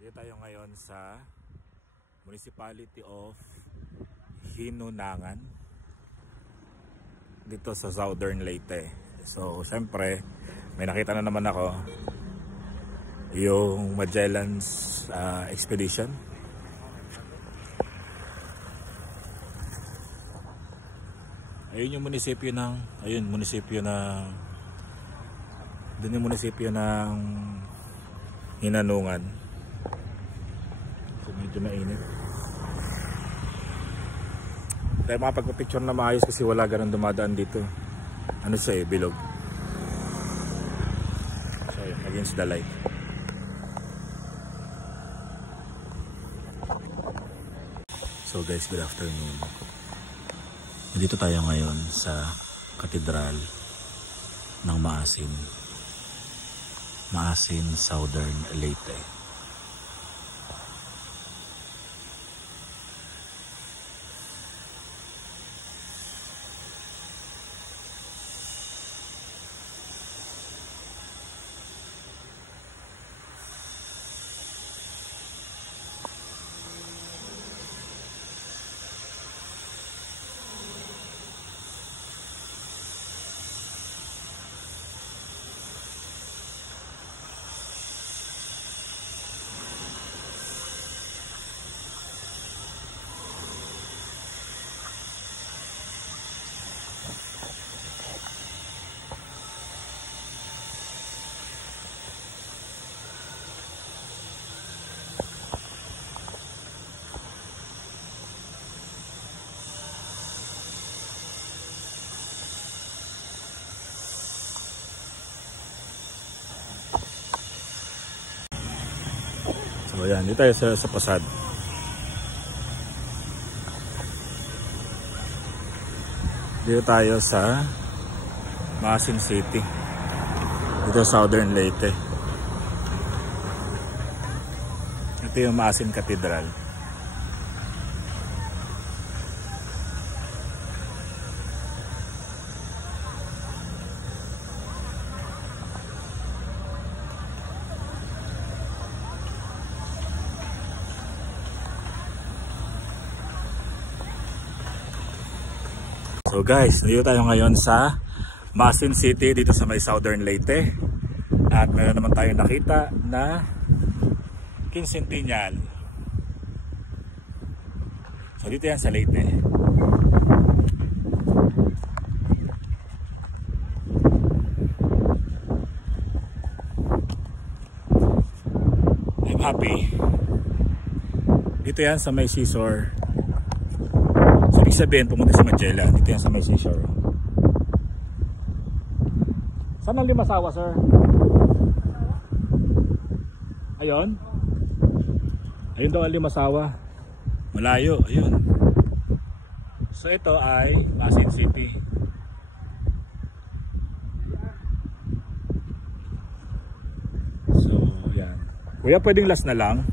Dito tayo ngayon sa Municipality of Hinunangan dito sa Southern Leyte. So syempre may nakita na naman ako, yung Magellan's Expedition. Ayun yung munisipyo ng doon yung munisipyo ng Hinunangan. So medyo mainit. Tayo makapagpapicture na maayos kasi wala ganun dumadaan dito. Ano siya bilog. So yun, against the light. So guys, good afternoon. Dito tayo ngayon sa Katedral ng Maasin, Southern Leyte. So yan, dito tayo sa Pasad. Dito tayo sa Maasin City. Dito Southern Leyte. Ito yung Maasin Cathedral. So guys, dito tayo ngayon sa Maasin City dito sa may Southern Leyte. At meron naman tayong nakita na Quincentennial. So dito yan sa Leyte. I'm happy. Dito yan sa may seashore. So ibig sabihin pumunta sa Magellan. Dito yan sa may seashore. Saan ang Limasawa, sir? Ayun? Ayun daw ang Limasawa. Malayo, ayun. So ito ay Maasin City. So yan. Kuya, pwedeng last na lang.